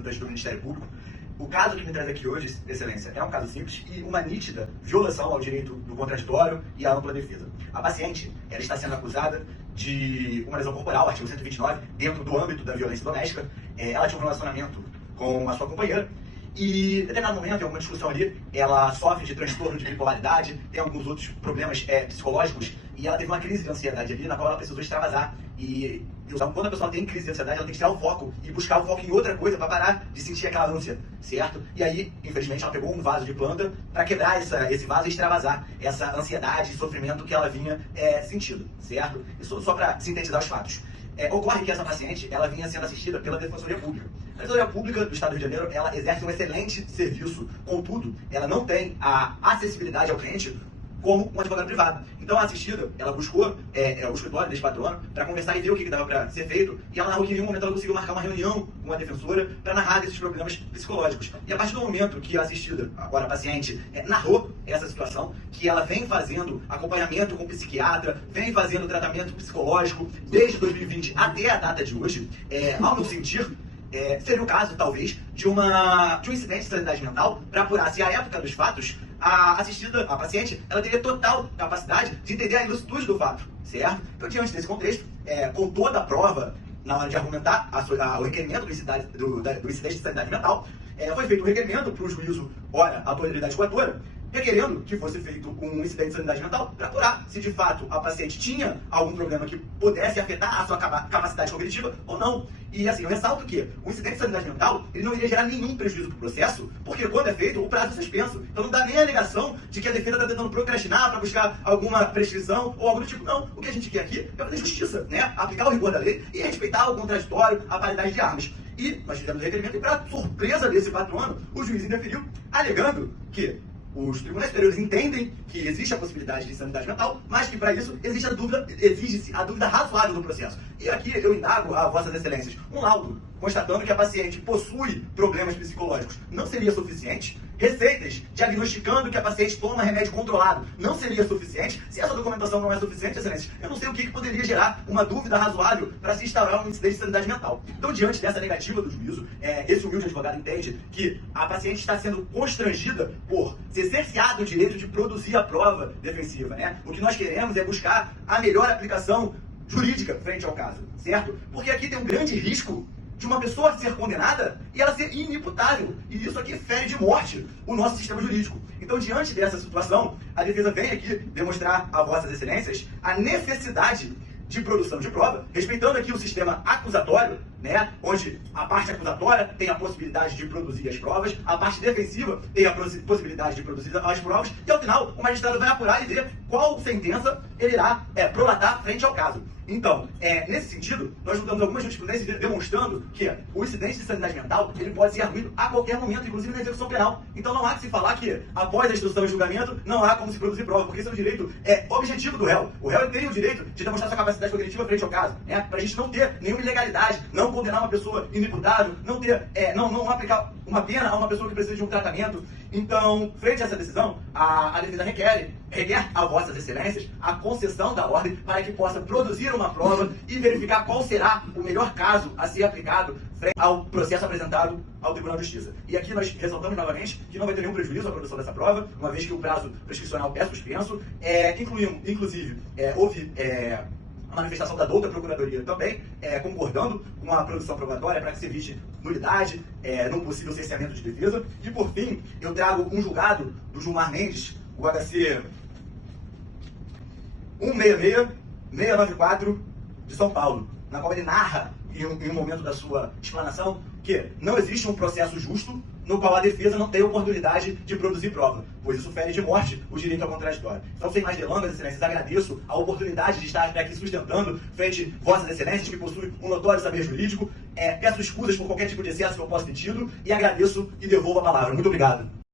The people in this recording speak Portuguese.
representante do Ministério Público. O caso que me traz aqui hoje, Excelência, é um caso simples e uma nítida violação ao direito do contraditório e à ampla defesa. A paciente, ela está sendo acusada de uma lesão corporal, artigo 129, dentro do âmbito da violência doméstica. Ela tinha um relacionamento com a sua companheira e, em determinado momento, em alguma discussão ali, ela sofre de transtorno de bipolaridade, tem alguns outros problemas psicológicos e ela teve uma crise de ansiedade ali, na qual ela precisou extravasar. E quando a pessoa tem crise de ansiedade, ela tem que tirar o foco e buscar o foco em outra coisa para parar de sentir aquela ânsia, certo? E aí, infelizmente, ela pegou um vaso de planta para quebrar esse vaso e extravasar essa ansiedade e sofrimento que ela vinha sentindo, certo? Isso só para sintetizar os fatos. Ocorre que essa paciente, ela vinha sendo assistida pela Defensoria Pública. A Defensoria Pública do Estado do Rio de Janeiro, ela exerce um excelente serviço, contudo, ela não tem a acessibilidade ao cliente como um advogado privado. Então a assistida, ela buscou o escritório desse patrono para conversar e ver o que dava para ser feito, e ela narrou que em nenhum momento ela conseguiu marcar uma reunião com a defensora para narrar desses problemas psicológicos. E a partir do momento que a assistida, agora a paciente, narrou essa situação, que ela vem fazendo acompanhamento com o psiquiatra, vem fazendo tratamento psicológico desde 2020 até a data de hoje, ao meu sentir, seria o caso, talvez, de um incidente de sanidade mental para apurar se, à época dos fatos, a assistida, a paciente, ela teria total capacidade de entender a ilicitude do fato, certo? Então, diante desse contexto, com toda a prova, na hora de argumentar o requerimento do incidente de sanidade mental, foi feito um requerimento para o juízo, ora, a autoridade coatora, requerendo que fosse feito um incidente de sanidade mental para apurar se de fato a paciente tinha algum problema que pudesse afetar a sua capacidade cognitiva ou não. E assim, eu ressalto que o incidente de sanidade mental, ele não iria gerar nenhum prejuízo para o processo, porque quando é feito, o prazo é suspenso. Então não dá nem a alegação de que a defesa está tentando procrastinar para buscar alguma prescrição ou algo do tipo. Não, o que a gente quer aqui é fazer justiça, né? Aplicar o rigor da lei e respeitar o contraditório, a paridade de armas. E nós fizemos o requerimento e, para surpresa desse patrono, o juiz interferiu, alegando que os tribunais superiores entendem que existe a possibilidade de insanidade mental, mas que para isso exige-se a dúvida razoável do processo. E aqui eu indago a Vossas Excelências, um laudo constatando que a paciente possui problemas psicológicos não seria suficiente? Receitas diagnosticando que a paciente toma remédio controlado não seria suficiente? Se essa documentação não é suficiente, Excelências, eu não sei o que poderia gerar uma dúvida razoável para se instaurar um incidente de sanidade mental. Então, diante dessa negativa do juízo, esse humilde advogado entende que a paciente está sendo constrangida por ser cerceado o direito de produzir a prova defensiva, né? O que nós queremos é buscar a melhor aplicação jurídica frente ao caso, certo? Porque aqui tem um grande risco de uma pessoa ser condenada e ela ser inimputável. E isso aqui fere de morte o nosso sistema jurídico. Então, diante dessa situação, a defesa vem aqui demonstrar a Vossas Excelências a necessidade de produção de prova, respeitando aqui o sistema acusatório, né, onde a parte acusatória tem a possibilidade de produzir as provas, a parte defensiva tem a possibilidade de produzir as provas, e ao final o magistrado vai apurar e ver qual sentença ele irá prolatar frente ao caso. Então, nesse sentido, nós juntamos algumas jurisprudências demonstrando que o incidente de sanidade mental ele pode ser arguído a qualquer momento, inclusive na execução penal. Então não há que se falar que, após a instrução e julgamento, não há como se produzir prova, porque esse é um direito objetivo do réu. O réu tem o direito de demonstrar sua capacidade cognitiva frente ao caso, né? Para a gente não ter nenhuma ilegalidade, não condenar uma pessoa inimputável, não ter, não aplicar uma pena a uma pessoa que precisa de um tratamento. Então, frente a essa decisão, a defesa requer a Vossas Excelências a concessão da ordem para que possa produzir uma prova e verificar qual será o melhor caso a ser aplicado frente ao processo apresentado ao Tribunal de Justiça. E aqui nós ressaltamos novamente que não vai ter nenhum prejuízo à produção dessa prova, uma vez que o prazo prescricional é suspenso. Inclusive, houve a manifestação da douta Procuradoria também, concordando com a produção probatória para que se evite nulidade, num possível cerceamento de defesa. E, por fim, eu trago um julgado do Gilmar Mendes, o HC 166694 de São Paulo, na qual ele narra, em um momento da sua explanação, que não existe um processo justo no qual a defesa não tem oportunidade de produzir prova, pois isso fere de morte o direito ao contraditório. Então, sem mais delongas, Excelências, agradeço a oportunidade de estar aqui sustentando frente Vossas Excelências, que possuem um notório saber jurídico. Peço escusas por qualquer tipo de excesso que eu possa ter tido e agradeço e devolvo a palavra. Muito obrigado.